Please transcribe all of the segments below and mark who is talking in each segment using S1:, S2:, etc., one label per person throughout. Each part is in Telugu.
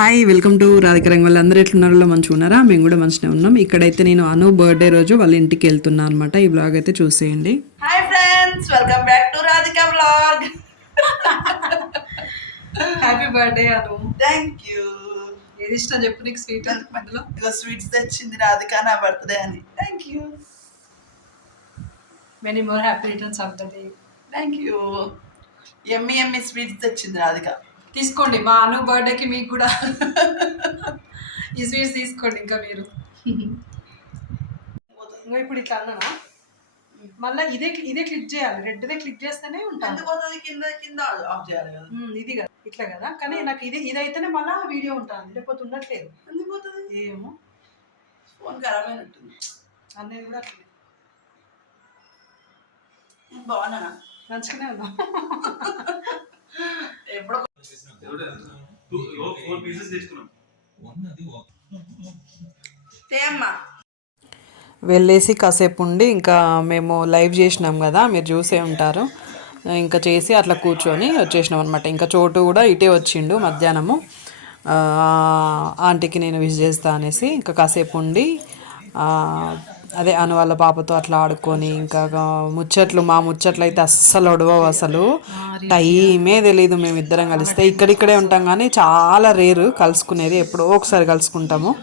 S1: Hi welcome to Radhika Rangavalli అందరూ ఎట్లున్నారో? మంచిగా ఉన్నారా? మేము కూడా మంచిగా ఉన్నాం. ఇక్కడైతే నేను అను బర్త్డే రోజు వాళ్ళ ఇంటికి వెళ్తున్నా అనమాట ఈ బ్లాగ్ అయితే చూసేయండి.
S2: Hi friends welcome back to Radhika blog
S3: happy birthday Anu
S2: thank you
S3: ఏది ఇష్టం చెప్పు నీకు? స్వీట్ అందులో?
S2: ఇక స్వీట్స్ తెచ్చింది రాధిక నా బర్త్డే అని. Thank you
S3: many more happy returns of the day
S2: thank you ఎమ్మి ఎమ్మి స్వీట్స్ తెచ్చింది రాధిక.
S3: తీసుకోండి. మా అను బర్త్డేకి మీకు కూడా ఈ స్వీట్స్ తీసుకోండి ఇంకా మీరు. ఇంకా ఇప్పుడు ఇట్లా అన్నానా? మళ్ళీ ఇదే ఇదే క్లిక్ చేయాలి. రెడ్దే క్లిక్ చేస్తేనే
S2: పోతుంది? కింద కింద ఆఫ్ చేయాలి కదా.
S3: ఇది కదా. ఇట్లా కదా. కానీ నాకు ఇది ఇదైతేనే మళ్ళీ వీడియో ఉంటుంది లేకపోతే ఉండట్లేదు.
S2: ఎందుకు పోతుంది?
S3: ఏమో.
S2: ఫోన్ ఖరాబ్ అయినట్టుంది.
S3: అనేది కూడా అట్లే.
S2: బాగున్నానా?
S3: మంచిగానే ఉందా
S4: ఫోర్ పీసెస్ తెచ్చుకున్నాం.
S2: తేమ్మా
S1: వెళ్ళేసి కాసేపు ఉండి ఇంకా మేము లైవ్ చేసినాం కదా మీరు చూసే ఉంటారు. ఇంకా చేసి అట్లా కూర్చొని వచ్చేసినాం అనమాట ఇంకా చోటు కూడా ఇటే వచ్చిండు మధ్యాహ్నము. ఆ, ఆంటీకి నేను విష్ చేస్తా అనేసి ఇంకా కాసేపు ఉండి ఆ, అదే అను వాళ్ళ పాపతో అట్లా ఆడుకొని ఇంకా ముచ్చట్లు మా ముచ్చట్లు అయితే అస్సలు ఒడవవు అసలు. టైమే తెలియదు మేమిద్దరం కలిస్తే. ఇక్కడిక్కడే ఉంటాం కానీ చాలా రేరు కలుసుకునేది. ఎప్పుడో ఒకసారి కలుసుకుంటాము.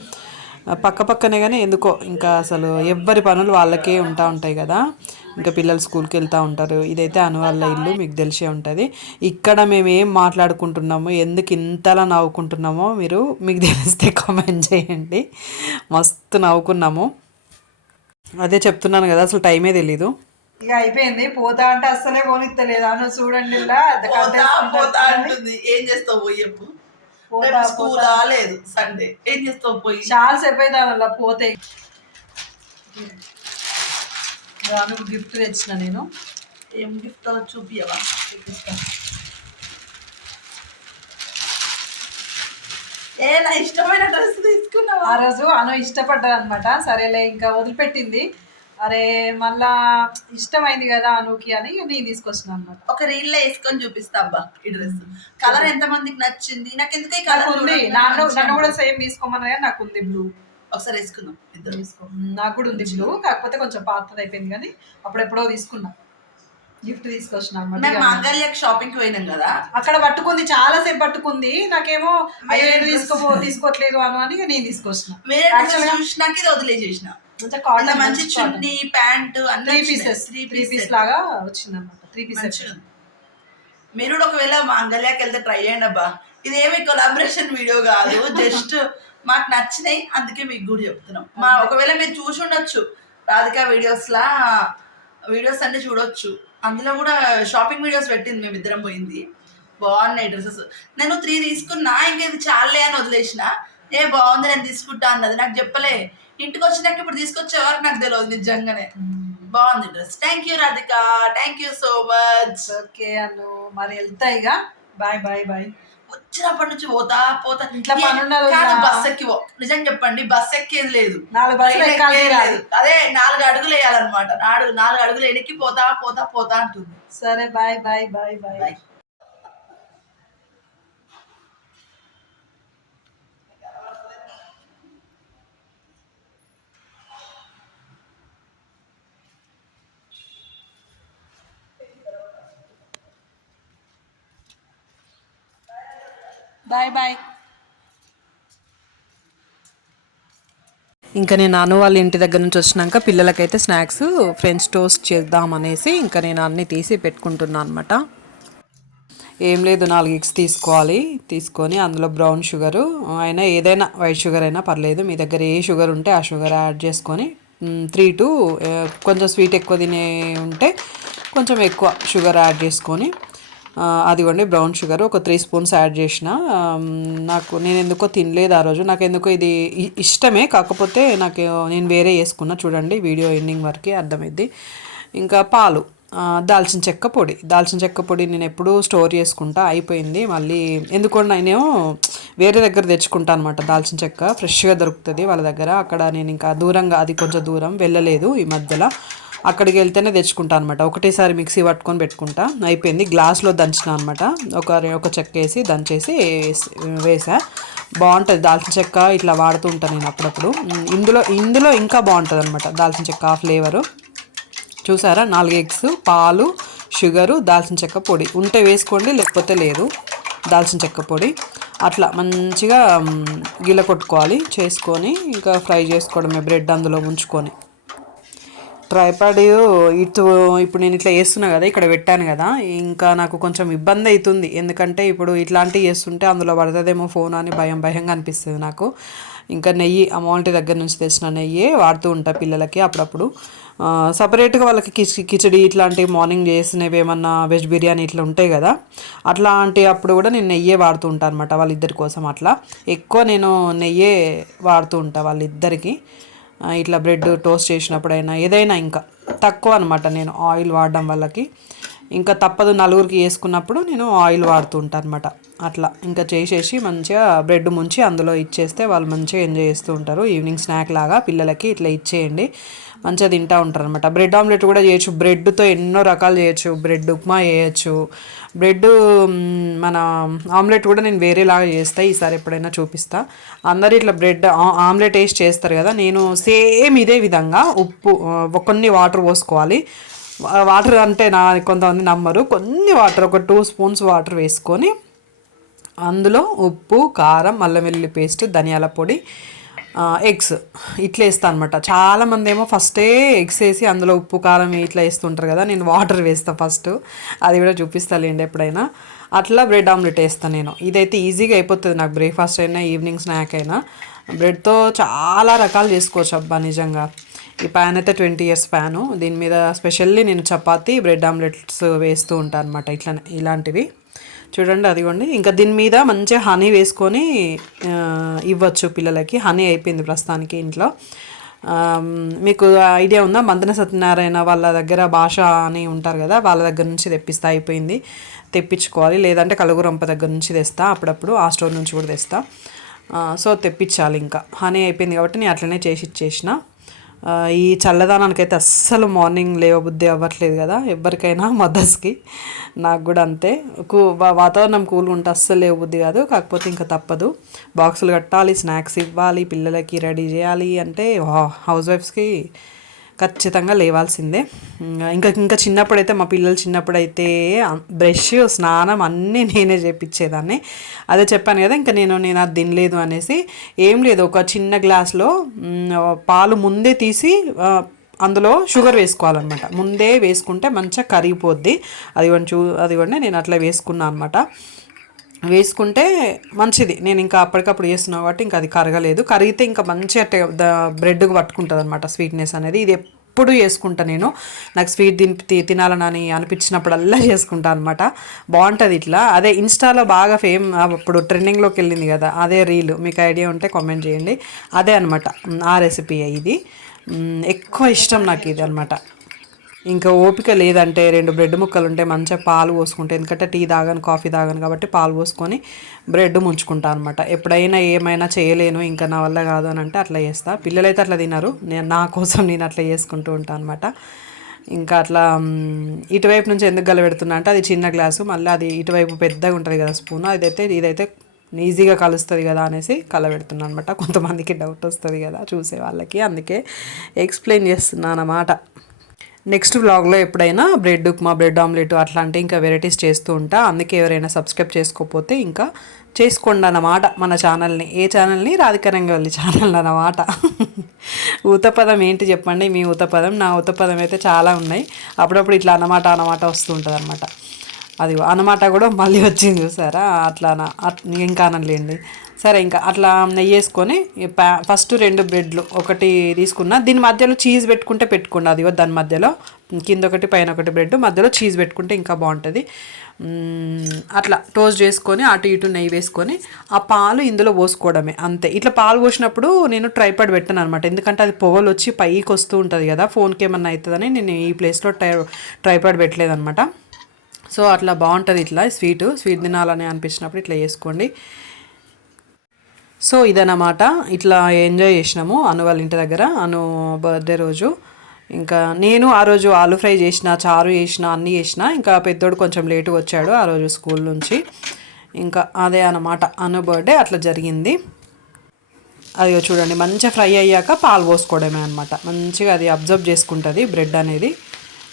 S1: పక్క పక్కనే కానీ ఎందుకో ఇంకా అసలు ఎవ్వరి పనులు వాళ్ళకే ఉంటా ఉంటాయి కదా. ఇంకా పిల్లలు స్కూల్కి వెళ్తూ ఉంటారు. ఇదైతే అను వాళ్ళ ఇల్లు మీకు తెలిసే ఉంటుంది. ఇక్కడ మేము ఏం మాట్లాడుకుంటున్నామో ఎందుకు ఇంతలా నవ్వుకుంటున్నామో మీరు మీకు తెలిస్తే కామెంట్ చేయండి. మస్తు నవ్వుకున్నాము. అదే చెప్తున్నాను కదా అసలు టైమే తెలీదు.
S3: ఇక అయిపోయింది. పోతా అంటే అస్సలే పోనిస్తలేదు అను చూడండి
S2: పోతా. అంటుంది. ఏం చేస్తావు పోయి స్కూల్ లేదు సండే. ఏం చేస్తావు పోయి?
S3: చాలా సేపు అయితే అలా పోతే గిఫ్ట్ తెచ్చిన నేను.
S2: ఏం గిఫ్ట్ చూపియవా ఏ నా ఇష్టమైన డ్రెస్ తీసుకున్నావా?
S3: ఆ రోజు అను ఇష్టపడ్డది అనమాట సరేలే ఇంకా వదిలిపెట్టింది. అరే మళ్ళా ఇష్టమైంది కదా అనుకి అని నేను తీసుకొచ్చిన అనమాట
S2: ఒక రీల్లో వేసుకొని చూపిస్తా అబ్బా ఈ డ్రెస్. కలర్ ఎంత మందికి నచ్చింది? నాకు ఎందుకు ఈ కలర్
S3: ఉంది నన్ను నన్ను కూడా సేమ్ తీసుకోమన్నది కానీ నాకు ఉంది బ్లూ
S2: ఒకసారి వేసుకుందాం ఇద్దరు.
S3: నాకు కూడా ఉంది బ్లూ కాకపోతే కొంచెం పాతది అయిపోయింది కానీ అప్పుడెప్పుడో తీసుకున్నా. గిఫ్ట్ తీసుకొచ్చిన
S2: మేము మాంగళ్యకి షాపింగ్కి పోయినాం కదా.
S3: అక్కడ పట్టుకుంది చాలా సేపు పట్టుకుంది. నాకేమో అయ్యో నేను తీసుకోపో తీసుకోవట్లేదు అను అని నేను తీసుకొచ్చిన.
S2: చూసినాక ఇది వదిలేసేసిన.
S3: కాటన్
S2: మంచి chunni pant
S3: three pieces
S2: three
S3: three piece
S2: pieces
S3: లాగా వచ్చింది అనమాట త్రీ పీసెస్.
S2: మీరు కూడా ఒకవేళ మాంగళ్యకి వెళ్తే ట్రై చేయండి అబ్బా. ఇదేమి కొలాబరేషన్ వీడియో కాదు జస్ట్ మాకు నచ్చినాయి అందుకే మీకు కూడా చెప్తున్నాం. మా ఒకవేళ మీరు చూసి ఉండొచ్చు రాధిక వీడియోస్ లా వీడియోస్ అన్ని చూడొచ్చు. అందులో కూడా షాపింగ్ వీడియోస్ పెట్టింది మేము ఇద్దరం పోయింది. బాగున్నాయి డ్రెస్సెస్. నేను త్రీ తీసుకున్నా ఇంకా ఇది చాలే అని వదిలేసిన. ఏ బాగుంది నేను తీసుకుంటా అన్నది. నాకు చెప్పలే. ఇంటికి వచ్చినాక ఇప్పుడు తీసుకొచ్చే వరకు నాకు తెలియదు నిజంగానే. బాగుంది dress. Thank you Radhika. Thank you so much
S3: okay Anu. మరి వెళ్తా ఇక. బాయ్ బాయ్ బాయ్
S2: వచ్చినప్పటి నుంచి పోతా పోతా.
S3: ఇంట్లో పని ఉన్నది
S2: కాదు.
S3: వదినా.
S2: బస్ ఎక్కి పో. నిజం చెప్పండి బస్ ఎక్కేది లేదు.
S3: నాలుగు బస్సులు ఎక్కాలి.
S2: లేదు. అదే నాలుగు అడుగులు వేయాలన్నమాట. నాలుగు నాలుగు అడుగులు ఎనికి పోతా పోతా పోతా అంటుంది.
S3: సరే bye bye bye. Bye. Bye bye
S1: ఇంకా నేను నాన్న వాళ్ళ ఇంటి దగ్గర నుంచి వచ్చినాక పిల్లలకైతే స్నాక్స్ ఫ్రెంచ్ టోస్ట్ చేద్దాం అనేసి ఇంకా నేను అన్నీ తీసి పెట్టుకుంటున్నాను అనమాట ఏం లేదు నాలుగు ఎగ్స్ తీసుకోవాలి. తీసుకొని అందులో బ్రౌన్ షుగరు అయినా ఏదైనా వైట్ షుగర్ అయినా పర్లేదు. మీ దగ్గర ఏ షుగర్ ఉంటే ఆ షుగర్ యాడ్ చేసుకొని త్రీ టు కొంచెం స్వీట్ ఎక్కువ తినే ఉంటే కొంచెం ఎక్కువ షుగర్ యాడ్ చేసుకొని అదిగోండి బ్రౌన్ షుగర్ ఒక త్రీ స్పూన్స్ యాడ్ చేసిన. నాకు నేను ఎందుకో తినలేదు ఆ రోజు. నాకు ఎందుకో ఇది ఇష్టమే కాకపోతే నాకు నేను వేరే వేసుకున్నా. చూడండి వీడియో ఎండింగ్ వరకు అర్థమైంది. ఇంకా పాలు దాల్చిన చెక్క పొడి. దాల్చిన చెక్క పొడి నేను ఎప్పుడూ స్టోర్ చేసుకుంటా అయిపోయింది. మళ్ళీ ఎందుకో నేనేమో వేరే దగ్గర తెచ్చుకుంటా అనమాట దాల్చిన చెక్క. ఫ్రెష్గా దొరుకుతుంది వాళ్ళ దగ్గర. అక్కడ నేను ఇంకా దూరంగా అది కొంచెం దూరం వెళ్ళలేదు ఈ మధ్యలో. అక్కడికి వెళ్తేనే తెచ్చుకుంటా అనమాట ఒకటేసారి మిక్సీ పట్టుకొని పెట్టుకుంటా. అయిపోయింది. గ్లాస్లో దంచిన అనమాట ఒక ఒక చెక్క వేసి దంచేసి వేసా బాగుంటుంది దాల్చిన చెక్క ఇట్లా వాడుతూ ఉంటాను నేను అప్పుడప్పుడు. ఇందులో ఇందులో ఇంకా బాగుంటుంది అనమాట దాల్చిన చెక్క ఫ్లేవరు. చూసారా? నాలుగు ఎగ్స్ పాలు షుగరు దాల్చిన చెక్క పొడి. ఉంటే వేసుకోండి లేకపోతే లేదు. దాల్చిన చెక్క పొడి. అట్లా మంచిగా గిల కొట్టుకోవాలి చేసుకొని ఇంకా ఫ్రై చేసుకోవడమే. బ్రెడ్ అందులో ఉంచుకొని ట్రైపాడ్ ఇటు ఇప్పుడు నేను ఇట్లా వేస్తున్నా కదా ఇక్కడ పెట్టాను కదా ఇంకా నాకు కొంచెం ఇబ్బంది అవుతుంది ఎందుకంటే ఇప్పుడు ఇట్లాంటివి చేస్తుంటే అందులో పడుతుందేమో ఫోన్ అని భయం భయంగా అనిపిస్తుంది నాకు. ఇంకా నెయ్యి అమౌంట్ దగ్గర నుంచి తెచ్చిన నెయ్యి వాడుతూ ఉంటా పిల్లలకి అప్పుడప్పుడు. సపరేట్గా వాళ్ళకి కిచ్ కిచడి ఇట్లాంటివి మార్నింగ్ చేసినవి ఏమన్నా వెజ్ బిర్యానీ ఇట్లా ఉంటాయి కదా అట్లాంటి అప్పుడు కూడా నేను నెయ్యే వాడుతూ ఉంటాను అనమాట వాళ్ళిద్దరి కోసం అట్లా. ఎక్కువ నేను నెయ్యే వాడుతూ ఉంటా వాళ్ళిద్దరికి. ఇట్లా బ్రెడ్ టోస్ట్ చేసినప్పుడైనా ఏదైనా ఇంకా. తక్కువ అనమాట నేను ఆయిల్ వాడడం వల్లకి ఇంకా తప్పదు నలుగురికి వేసుకున్నప్పుడు నేను ఆయిల్ వాడుతూ ఉంటాను అనమాట అట్లా. ఇంకా చేసేసి మంచిగా బ్రెడ్ ముంచి అందులో ఇచ్చేస్తే వాళ్ళు మంచిగా ఎంజాయ్ చేస్తూ ఉంటారు. ఈవినింగ్ స్నాక్ లాగా పిల్లలకి ఇట్లా ఇచ్చేయండి. మంచిగా తింటూ ఉంటారు అనమాట బ్రెడ్ ఆమ్లెట్ కూడా చేయొచ్చు. బ్రెడ్తో ఎన్నో రకాలు చేయొచ్చు. బ్రెడ్ ఉప్మా చేయొచ్చు. బ్రెడ్ మన ఆమ్లెట్ కూడా నేను వేరేలాగా చేస్తా. ఈసారి ఎప్పుడైనా చూపిస్తా. అందరు ఇట్లా బ్రెడ్ ఆ- ఆమ్లెట్ వేసి చేస్తారు కదా. నేను సేమ్ ఇదే విధంగా ఉప్పు కొన్ని వాటర్ పోసుకోవాలి. వాటర్ అంటే నా కొంతమంది నమ్మరు. కొన్ని వాటర్ ఒక టూ స్పూన్స్ వాటర్ వేసుకొని అందులో ఉప్పు కారం అల్లం వెల్లుల్లి పేస్ట్ ధనియాల పొడి ఎగ్స్ ఇట్లా వేస్తాను అనమాట చాలామంది ఏమో ఫస్టే ఎగ్స్ వేసి అందులో ఉప్పు కారం ఇట్లా వేస్తుంటారు కదా నేను వాటర్ వేస్తాను ఫస్ట్ అది కూడా చూపిస్తాలేండి ఎప్పుడైనా. అట్లా బ్రెడ్ ఆమ్లెట్ వేస్తాను నేను. ఇదైతే ఈజీగా అయిపోతుంది నాకు బ్రేక్ఫాస్ట్ అయినా ఈవినింగ్ స్నాక్ అయినా. బ్రెడ్తో చాలా రకాలు చేసుకోవచ్చు అబ్బా నిజంగా. ఈ ప్యాన్ అయితే ట్వంటీ ఇయర్స్ ప్యాను దీని మీద స్పెషల్లీ నేను చపాతీ బ్రెడ్ ఆమ్లెట్స్ వేస్తూ ఉంటాను అనమాట ఇట్లా ఇలాంటివి. చూడండి అదిగోండి. ఇంకా దీని మీద మంచిగా హనీ వేసుకొని ఇవ్వచ్చు పిల్లలకి. హనీ అయిపోయింది ప్రస్తుతానికి ఇంట్లో. మీకు ఐడియా ఉందా? మందన సత్యనారాయణ వాళ్ళ దగ్గర భాష అని ఉంటారు కదా వాళ్ళ దగ్గర నుంచి తెప్పిస్తా అయిపోయింది. తెప్పించుకోవాలి. లేదంటే కలుగురంప దగ్గర నుంచి తెస్తా అప్పుడప్పుడు ఆ స్టోర్ నుంచి కూడా తెస్తా. సో తెప్పించాలి ఇంకా. హనీ అయిపోయింది కాబట్టి నేను అట్లనే చేసి ఇచ్చేసిన. ఈ చల్లదనానికి అయితే అస్సలు మార్నింగ్ లేవబుద్ధి అవ్వట్లేదు కదా ఎవరికైనా మదర్స్కి. నాకు కూడా అంతే. కూ వాతావరణం కూల్గా ఉంటే అస్సలు లేవబుద్ధి కాదు కాకపోతే ఇంకా తప్పదు. బాక్సులు కట్టాలి స్నాక్స్ ఇవ్వాలి పిల్లలకి రెడీ చేయాలి అంటే హౌస్ వైఫ్స్కి ఖచ్చితంగా లేవాల్సిందే. ఇంకా- ఇంకా చిన్నప్పుడైతే మా పిల్లలు చిన్నప్పుడైతే బ్రష్ స్నానం అన్నీ నేనే చేపించేదాన్ని అదే చెప్పాను కదా ఇంకా నేను నేను అది తినలేదు అనేసి. ఏం లేదు ఒక చిన్న గ్లాస్లో పాలు ముందే తీసి అందులో షుగర్ వేసుకోవాలన్నమాట. ముందే వేసుకుంటే మంచిగా కరిగిపోద్ది. అది చూ అది నేను అట్లా వేసుకున్నాను అనమాట వేసుకుంటే మంచిది. నేను ఇంకా అప్పటికప్పుడు చేస్తున్నా కాబట్టి ఇంకా అది కరగలేదు. కరిగితే ఇంకా మంచిగా టే- బ్రెడ్కి పట్టుకుంటుంది అనమాట స్వీట్నెస్ అనేది. ఇది ఎప్పుడు చేసుకుంటా నేను. నాకు స్వీట్ తిని తి- తినాలని అనిపించినప్పుడల్లా చేసుకుంటా అనమాట బాగుంటుంది ఇట్లా. అదే ఇన్స్టాలో బాగా ఫేమ్ అప్పుడు ట్రెండింగ్లోకి వెళ్ళింది కదా అదే రీల్. మీకు ఐడియా ఉంటే కామెంట్ చేయండి. అదే అనమాట ఆ రెసిపీ ఇది. ఎక్కువ ఇష్టం నాకు ఇది అనమాట ఇంకా ఓపిక లేదంటే రెండు బ్రెడ్ ముక్కలు ఉంటే మంచిగా పాలు పోసుకుంటే ఎందుకంటే టీ తాగాను కాఫీ తాగాను కాబట్టి పాలు పోసుకొని బ్రెడ్ ముంచుకుంటాను అనమాట ఎప్పుడైనా ఏమైనా చేయలేను ఇంకా నా వల్ల కాదు అని అంటే అట్లా చేస్తా. పిల్లలైతే అట్లా తినరు నేను నా కోసం నేను అట్లా చేసుకుంటూ ఉంటాను అనమాట ఇంకా అట్లా ఇటువైపు నుంచి ఎందుకు గలబెడుతున్నా అంటే అది చిన్న గ్లాసు మళ్ళీ అది ఇటువైపు పెద్దగా ఉంటుంది కదా స్పూన్ అదైతే ఇదైతే ఈజీగా కలుస్తుంది కదా అనేసి కలబెడుతున్నాను అనమాట కొంతమందికి డౌట్ వస్తుంది కదా చూసే వాళ్ళకి. అందుకే ఎక్స్ప్లెయిన్ చేస్తున్నాను అన్నమాట. నెక్స్ట్ వ్లాగ్లో ఎప్పుడైనా బ్రెడ్ ఉప్మా బ్రెడ్ ఆమ్లెట్ అట్లాంటి ఇంకా వెరైటీస్ చేస్తూ ఉంటా. అందుకే ఎవరైనా సబ్స్క్రైబ్ చేసుకోకపోతే ఇంకా చేసుకోండి అన్నమాట మన ఛానల్ని. ఏ ఛానల్ని? రాధికరంగా వెళ్ళి ఛానల్ అన్నమాట. ఊతపదం ఏంటి చెప్పండి? మీ ఊతపదం నా ఊతపదం అయితే చాలా ఉన్నాయి. అప్పుడప్పుడు ఇట్లా అన్నమాట అన్నమాట వస్తూ ఉంటుంది అనమాట అది అన్నమాట కూడా మళ్ళీ వచ్చింది చూసారా? అట్లా ఇంకా అనలేండి సరే ఇంకా అట్లా నెయ్యి వేసుకొని ప్యా- ఫస్ట్ రెండు బ్రెడ్లు ఒకటి తీసుకున్నా దీని మధ్యలో చీజ్ పెట్టుకుంటే పెట్టుకోండి. అది దాని మధ్యలో. కింద ఒకటి పైన ఒకటి బ్రెడ్ మధ్యలో చీజ్ పెట్టుకుంటే ఇంకా బాగుంటుంది. అట్లా టోస్ట్ చేసుకొని అటు ఇటు నెయ్యి వేసుకొని ఆ పాలు ఇందులో పోసుకోవడమే అంతే. ఇట్లా పాలు పోసినప్పుడు నేను ట్రైపాడ్ పెట్టాను అనమాట. ఎందుకంటే అది పొగలు వచ్చి పైకి వస్తూ ఉంటుంది కదా ఫోన్కి ఏమన్నా అవుతుందని నేను ఈ ప్లేస్లో ట్రై ట్రైపాడ్ పెట్టలేదన్నమాట సో అట్లా బాగుంటుంది ఇట్లా స్వీట్. స్వీట్ తినాలని అనిపించినప్పుడు ఇట్లా చేసుకోండి. సో ఇదన్నమాట. ఇట్లా ఎంజాయ్ చేసినాము అను వాళ్ళ ఇంటి దగ్గర అను బర్త్డే రోజు. ఇంకా నేను ఆ రోజు ఆలు ఫ్రై చేసిన చారు చేసిన అన్నీ చేసిన ఇంకా పెద్దోడు కొంచెం లేటుగా వచ్చాడు ఆ రోజు స్కూల్ నుంచి. ఇంకా అదే అన్నమాట. అను బర్త్డే అట్లా జరిగింది. అది చూడండి మంచిగా ఫ్రై అయ్యాక పాలు పోసుకోవడమే అనమాట మంచిగా అది అబ్జర్వ్ చేసుకుంటుంది బ్రెడ్ అనేది.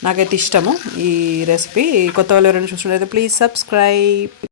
S1: నాకైతే ఇష్టము ఈ రెసిపీ కొత్త వాళ్ళు ఎవరైనా చూసినట్లయితే ప్లీజ్ సబ్స్క్రైబ్